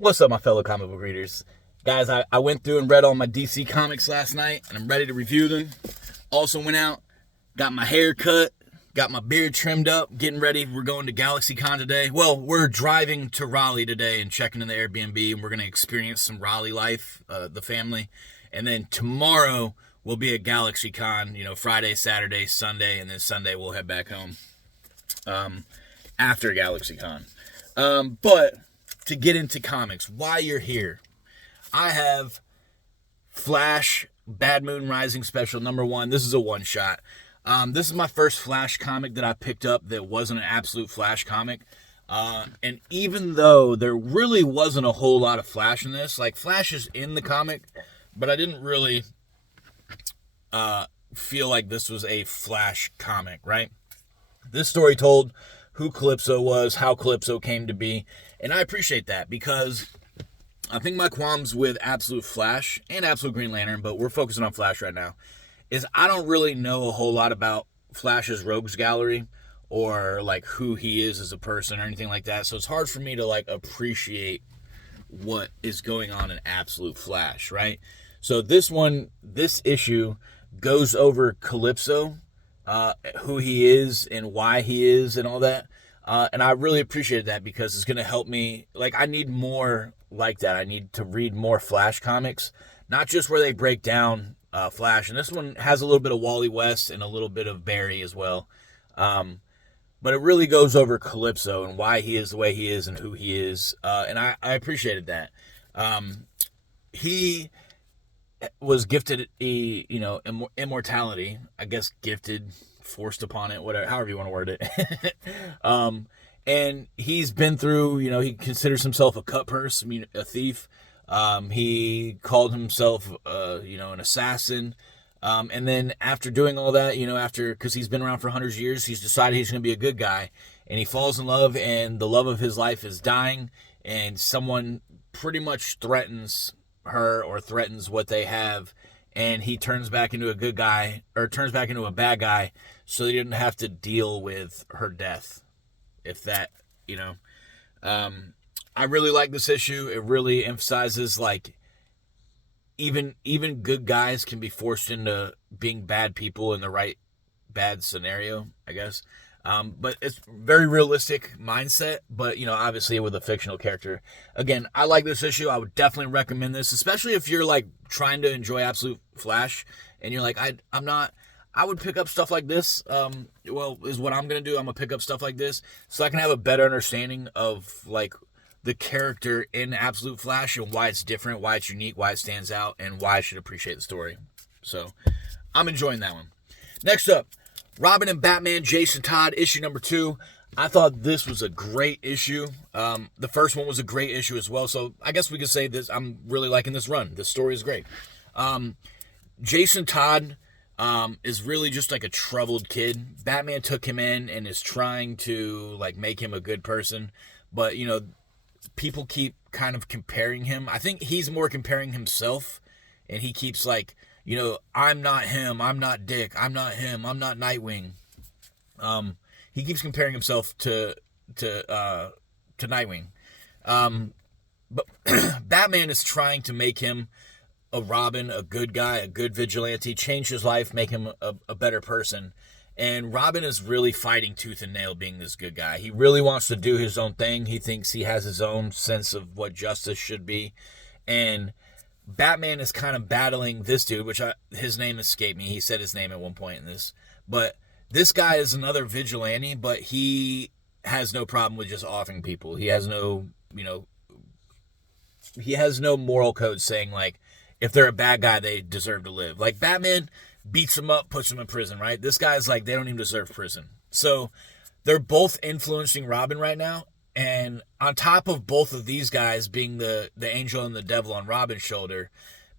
What's up, my fellow comic book readers? Guys, I went through and read all my DC comics last night, and I'm ready to review them. Also went out, got my hair cut, got my beard trimmed up, getting ready. We're going to GalaxyCon today. Well, we're driving to Raleigh today and checking in the Airbnb, and we're going to experience some Raleigh life, the family. And then tomorrow, we'll be at GalaxyCon, Friday, Saturday, Sunday, and then Sunday we'll head back home after GalaxyCon. But to get into comics, why you're here, I have Flash Bad Moon Rising Special #1. This is a one-shot. This is my first Flash comic that I picked up that wasn't an absolute Flash comic. And even though there really wasn't a whole lot of Flash in this, like Flash is in the comic, but I didn't really feel like this was a Flash comic, right? This story told who Calipso was, how Calipso came to be, and I appreciate that because I think my qualms with Absolute Flash and Absolute Green Lantern, but we're focusing on Flash right now, is I don't really know a whole lot about Flash's rogues gallery or like who he is as a person or anything like that. So it's hard for me to like appreciate what is going on in Absolute Flash, right? So this issue goes over Calipso, who he is and why he is and all that. And I really appreciated that because it's going to help me. Like, I need more like that. I need to read more Flash comics, not just where they break down Flash. And this one has a little bit of Wally West and a little bit of Barry as well. But it really goes over Calipso and why he is the way he is and who he is. And I appreciated that. He was gifted immortality. I guess gifted, forced upon it, whatever, however you want to word it. And he's been through, he considers himself a cut purse, a thief. He called himself, an assassin. And then after doing all that, because he's been around for hundreds of years, he's decided he's going to be a good guy. And he falls in love, and the love of his life is dying. And someone pretty much threatens her or threatens what they have. And he turns back into a good guy, or turns back into a bad guy, so he didn't have to deal with her death. If that, I really like this issue. It really emphasizes, like, even good guys can be forced into being bad people in the right bad scenario, I guess. But it's very realistic mindset, but, obviously with a fictional character. Again, I like this issue. I would definitely recommend this, especially if you're, like, trying to enjoy Absolute Flash, and you're like, I would pick up stuff like this, is what I'm going to do. I'm going to pick up stuff like this so I can have a better understanding of, like, the character in Absolute Flash and why it's different, why it's unique, why it stands out, and why I should appreciate the story. So, I'm enjoying that one. Next up, Robin and Batman Jason Todd, issue #2. I thought this was a great issue. The first one was a great issue as well, so I guess we could say this. I'm really liking this run. This story is great. Jason Todd is really just like a troubled kid. Batman took him in and is trying to like make him a good person, but people keep kind of comparing him. I think he's more comparing himself, and he keeps like, I'm not him, I'm not Dick, I'm not him, I'm not Nightwing. He keeps comparing himself to Nightwing. But Batman is trying to make him a Robin, a good guy, a good vigilante, change his life, make him a better person. And Robin is really fighting tooth and nail being this good guy. He really wants to do his own thing. He thinks he has his own sense of what justice should be. And Batman is kind of battling this dude, which his name escaped me. He said his name at one point in this. But this guy is another vigilante, but he has no problem with just offing people. He has no, he has no moral code saying, like, if they're a bad guy, they deserve to live. Like, Batman beats them up, puts them in prison, right? This guy's like, they don't even deserve prison. So they're both influencing Robin right now. And on top of both of these guys being the angel and the devil on Robin's shoulder,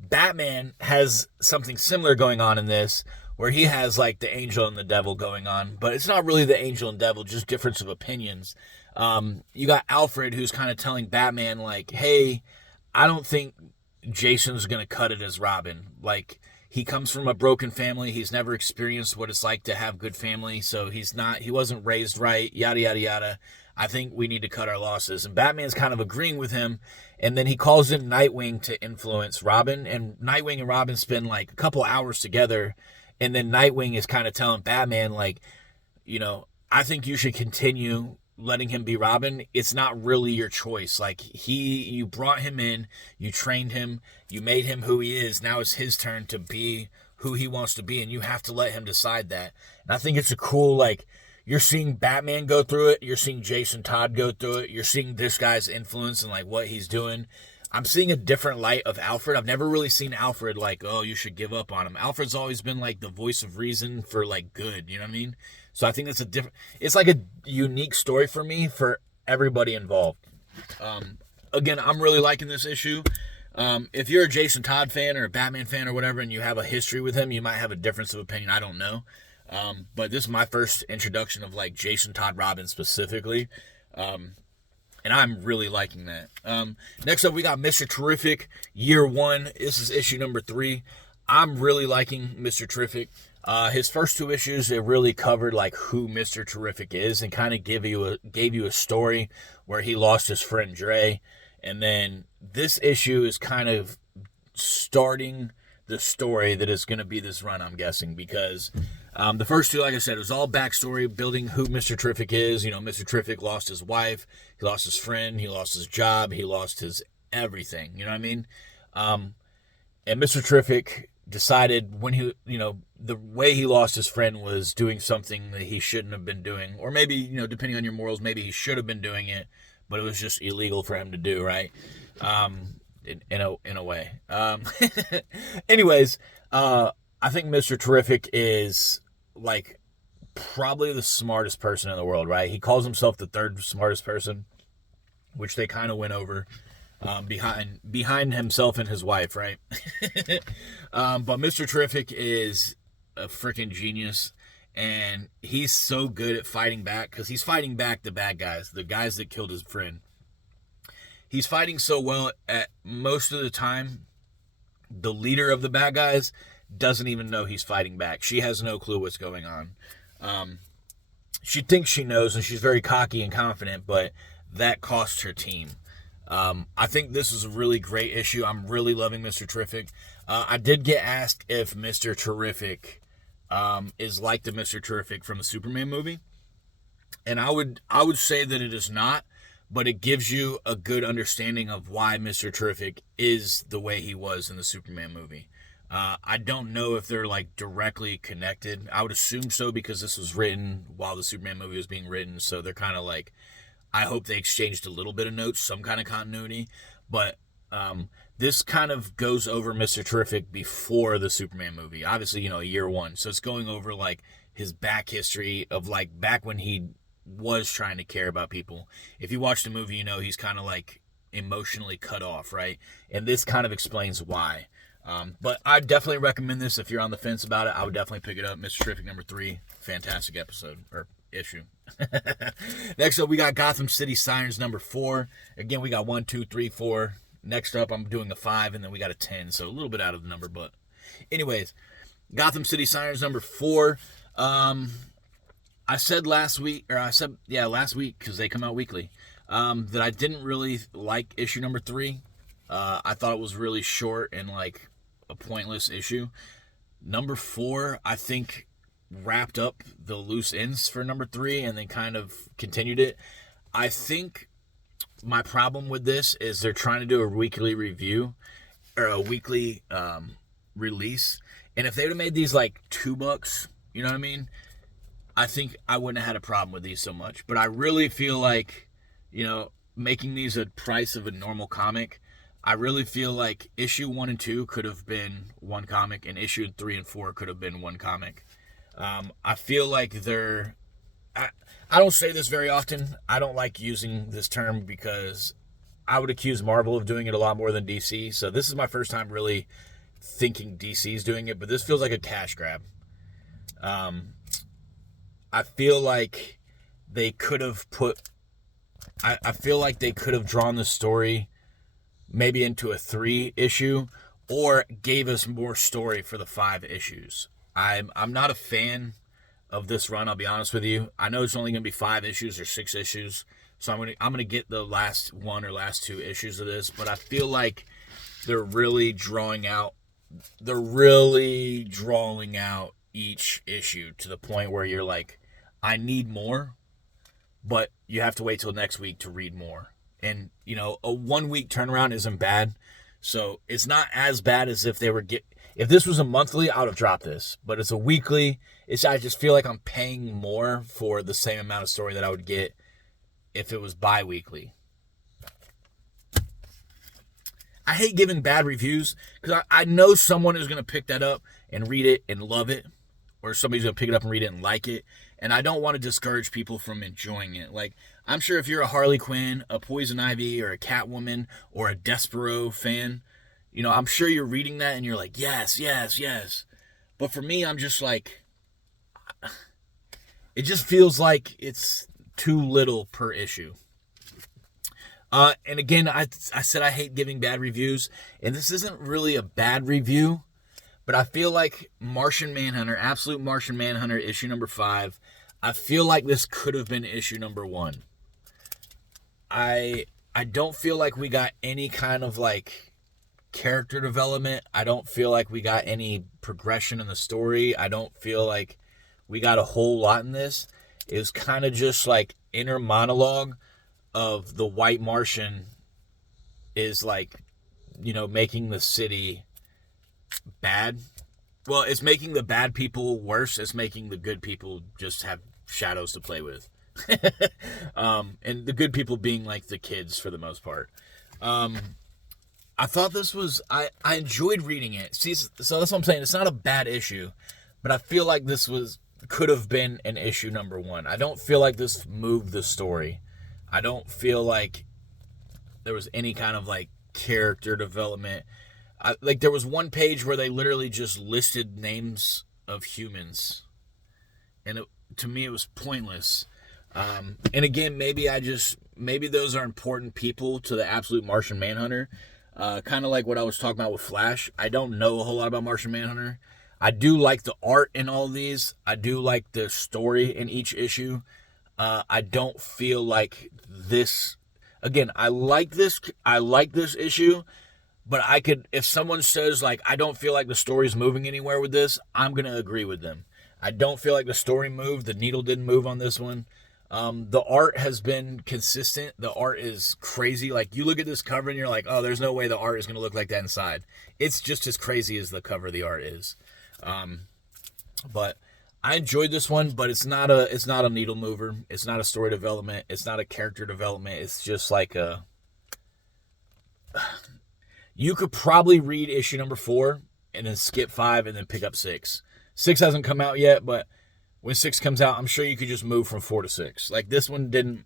Batman has something similar going on in this, where he has like the angel and the devil going on, but it's not really the angel and devil, just difference of opinions. You got Alfred, who's kind of telling Batman like, hey, I don't think Jason's going to cut it as Robin. Like, he comes from a broken family. He's never experienced what it's like to have good family. So he wasn't raised right, yada, yada, yada. I think we need to cut our losses. And Batman's kind of agreeing with him. And then he calls in Nightwing to influence Robin. And Nightwing and Robin spend like a couple hours together. And then Nightwing is kind of telling Batman, like, you know, I think you should continue letting him be Robin. It's not really your choice. Like, you brought him in, you trained him, you made him who he is. Now it's his turn to be who he wants to be, and you have to let him decide that. And I think it's a cool, like, you're seeing Batman go through it, you're seeing Jason Todd go through it, you're seeing this guy's influence and, like, what he's doing. I'm seeing a different light of Alfred. I've never really seen Alfred like, oh, you should give up on him. Alfred's always been, like, the voice of reason for, like, good, you know what I mean? So I think that's it's like a unique story for me, for everybody involved. Again, I'm really liking this issue. If you're a Jason Todd fan or a Batman fan or whatever, and you have a history with him, you might have a difference of opinion. I don't know. But this is my first introduction of, like, Jason Todd Robin specifically. And I'm really liking that. Next up, we got Mr. Terrific, Year 1. This is issue number 3. I'm really liking Mr. Terrific. His first 2 issues, it really covered, like, who Mr. Terrific is, and kind of gave you a story where he lost his friend Dre. And then this issue is kind of starting the story that is going to be this run, I'm guessing, because the first 2, like I said, it was all backstory, building who Mr. Terrific is. You know, Mr. Terrific lost his wife, he lost his friend, he lost his job, he lost his everything, you know what I mean? And Mr. Terrific decided when he, you know, the way he lost his friend was doing something that he shouldn't have been doing, or maybe, you know, depending on your morals, maybe he should have been doing it, but it was just illegal for him to do, right? In a way. Anyways, I think Mr. Terrific is, like, probably the smartest person in the world, right? He calls himself the 3rd smartest person, which they kind of went over. Behind himself and his wife, right? But Mr. Terrific is a freaking genius, and he's so good at fighting back, because he's fighting back the bad guys, the guys that killed his friend. He's fighting so well at most of the time, the leader of the bad guys doesn't even know he's fighting back. She has no clue what's going on. She thinks she knows, and she's very cocky and confident, but that costs her team. I think this is a really great issue. I'm really loving Mr. Terrific. I did get asked if Mr. Terrific is like the Mr. Terrific from the Superman movie. And I would say that it is not, but it gives you a good understanding of why Mr. Terrific is the way he was in the Superman movie. I don't know if they're, like, directly connected. I would assume so, because this was written while the Superman movie was being written, so they're kind of like, I hope they exchanged a little bit of notes, some kind of continuity. But this kind of goes over Mr. Terrific before the Superman movie. Obviously, you know, Year 1. So it's going over, like, his back history of, like, back when he was trying to care about people. If you watch the movie, you know he's kind of, like, emotionally cut off, right? And this kind of explains why. But I definitely recommend this. If you're on the fence about it, I would definitely pick it up. Mr. Terrific number 3. Fantastic episode, or issue. Next up, we got Gotham City Sirens number 4. Again, we got 1, 2, 3, 4. Next up, I'm doing a 5, and then we got a 10. So a little bit out of the number, but anyways, Gotham City Sirens number 4. I said last week, because they come out weekly, that I didn't really like issue number 3. I thought it was really short and, like, a pointless issue. Number 4, I think, wrapped up the loose ends for number 3 and then kind of continued it. I think my problem with this is they're trying to do a weekly review, or a weekly release. And if they would have made these like $2, you know what I mean? I think I wouldn't have had a problem with these so much. But I really feel like, you know, making these a price of a normal comic, I really feel like issue 1 and 2 could have been one comic, and issue 3 and 4 could have been one comic. I feel like I don't say this very often. I don't like using this term because I would accuse Marvel of doing it a lot more than DC. So this is my first time really thinking DC's doing it, but this feels like a cash grab. I feel like they could have I feel like they could have drawn the story maybe into a 3 issue, or gave us more story for the 5 issues. I'm not a fan of this run, I'll be honest with you. I know it's only going to be 5 issues or 6 issues, So I'm gonna get the last one or last two issues of this, but I feel like they're really drawing out each issue to the point where you're like, I need more, but you have to wait till next week to read more. And, you know, a 1 week turnaround isn't bad. So it's not as bad as if if this was a monthly, I would have dropped this, but it's a weekly. I just feel like I'm paying more for the same amount of story that I would get if it was bi-weekly. I hate giving bad reviews because I know someone is going to pick that up and read it and love it, or somebody's going to pick it up and read it and like it, and I don't want to discourage people from enjoying it. Like, I'm sure if you're a Harley Quinn, a Poison Ivy, or a Catwoman, or a Despero fan, you know, I'm sure you're reading that and you're like, yes, yes, yes. But for me, I'm just like, it just feels like it's too little per issue. And again, I said I hate giving bad reviews, and this isn't really a bad review, but I feel like Martian Manhunter, Absolute Martian Manhunter, issue number 5, I feel like this could have been issue number 1. I don't feel like we got any kind of like character development. I don't feel like we got any progression in the story. I don't feel like we got a whole lot in this. It was kind of just like inner monologue of the White Martian is like, you know, making the city bad. Well, it's making the bad people worse. It's making the good people just have shadows to play with. And the good people being like the kids for the most part. I thought this was, I enjoyed reading it. See, so that's what I'm saying. It's not a bad issue, but I feel like this could have been an issue number 1. I don't feel like this moved the story. I don't feel like there was any kind of like character development. Like there was one page where they literally just listed names of humans, and to me it was pointless. And again, maybe those are important people to the Absolute Martian Manhunter. Kind of like what I was talking about with Flash. I don't know a whole lot about Martian Manhunter. I do like the art in all these. I do like the story in each issue. I don't feel like this. Again, I like this issue, but if someone says like I don't feel like the story's moving anywhere with this, I'm gonna agree with them. I don't feel like the story moved. The needle didn't move on this one. The art has been consistent. The art is crazy. Like you look at this cover and you're like, oh, there's no way the art is gonna look like that inside. It's just as crazy as the cover of the art is. But I enjoyed this one, but it's not a needle mover. It's not a story development. It's not a character development. It's just like you could probably read issue number 4 and then skip 5 and then pick up 6. 6 hasn't come out yet, but when 6 comes out, I'm sure you could just move from 4 to 6. Like this one didn't.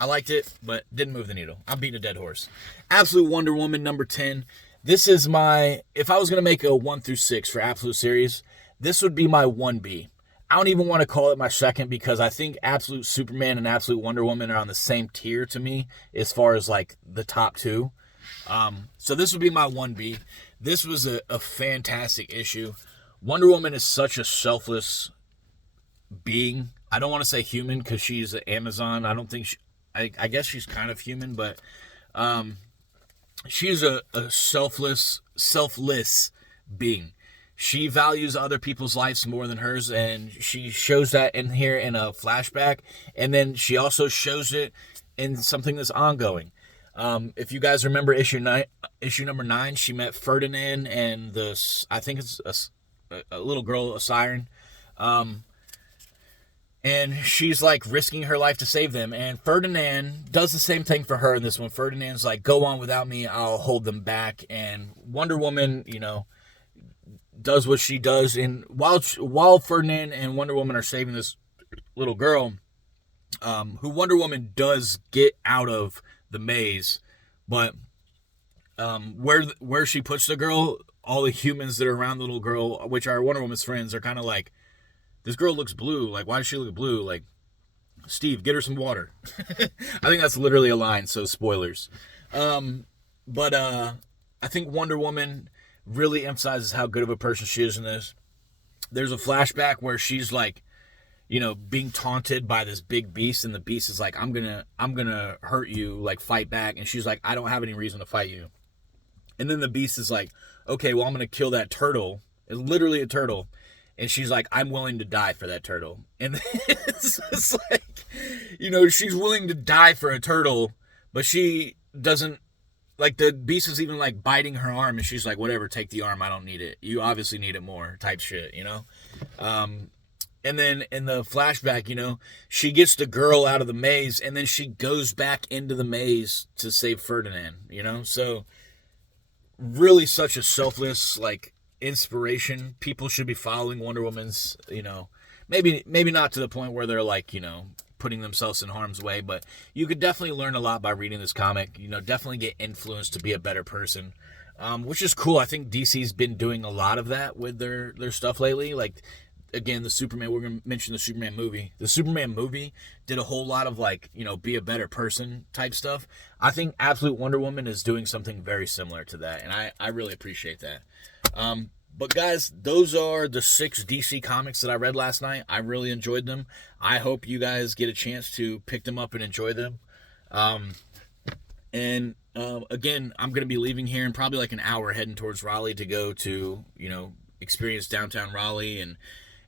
I liked it, but didn't move the needle. I'm beating a dead horse. Absolute Wonder Woman number 10. This is if I was going to make a 1 through 6 for Absolute series, this would be my 1B. I don't even want to call it my second because I think Absolute Superman and Absolute Wonder Woman are on the same tier to me as far as like the top 2. So this would be my 1B. This was a fantastic issue. Wonder Woman is such a selfless being. I don't want to say human because she's an Amazon. I don't think I guess she's kind of human, but she's a selfless being. She values other people's lives more than hers, and she shows that in here in a flashback, and then she also shows it in something that's ongoing. If you guys remember issue number 9, she met Ferdinand and I think it's a little girl, a siren, and she's like risking her life to save them, and Ferdinand does the same thing for her in this one. Ferdinand's like, go on without me, I'll hold them back, and Wonder Woman, you know, does what she does, and while Ferdinand and Wonder Woman are saving this little girl, who Wonder Woman does get out of the maze, but where she puts the girl, all the humans that are around the little girl, which are Wonder Woman's friends, are kind of like, this girl looks blue, like why does she look blue? Like, Steve, get her some water. I think that's literally a line, so spoilers. But I think Wonder Woman really emphasizes how good of a person she is in this. There's a flashback where she's like, being taunted by this big beast, and the beast is like, I'm gonna hurt you, like fight back, and she's like, I don't have any reason to fight you. And then the beast is like, okay, well, I'm gonna kill that turtle. It's literally a turtle. And she's like, I'm willing to die for that turtle. And it's just like, she's willing to die for a turtle, but she doesn't, like, the beast is even like biting her arm, and she's like, whatever, take the arm, I don't need it. You obviously need it more, type shit, And then in the flashback, she gets the girl out of the maze, and then she goes back into the maze to save Ferdinand, So really such a selfless, like, inspiration. People should be following Wonder Woman's, maybe not to the point where they're like, putting themselves in harm's way, but you could definitely learn a lot by reading this comic. Definitely get influenced to be a better person, which is cool. I think DC's been doing a lot of that with their stuff lately. Like, again, the Superman, we're going to mention the Superman movie. The Superman movie did a whole lot of, like, be a better person type stuff. I think Absolute Wonder Woman is doing something very similar to that, and I really appreciate that. But guys, those are the 6 DC comics that I read last night. I really enjoyed them. I hope you guys get a chance to pick them up and enjoy them. Again, I'm going to be leaving here in probably like an hour, heading towards Raleigh to go to, experience downtown Raleigh. And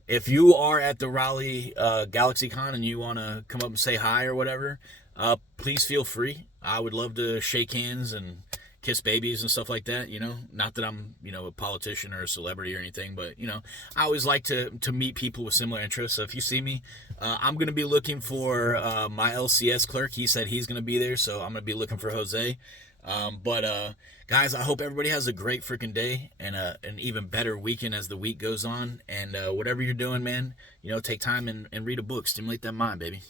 if you are at the Raleigh GalaxyCon and you want to come up and say hi or whatever, please feel free. I would love to shake hands and kiss babies and stuff like that, Not that I'm, a politician or a celebrity or anything, but, I always like to meet people with similar interests. So if you see me, I'm going to be looking for my LCS clerk. He said he's going to be there, so I'm going to be looking for Jose. Guys, I hope everybody has a great freaking day and an even better weekend as the week goes on. And whatever you're doing, man, take time and read a book. Stimulate that mind, baby.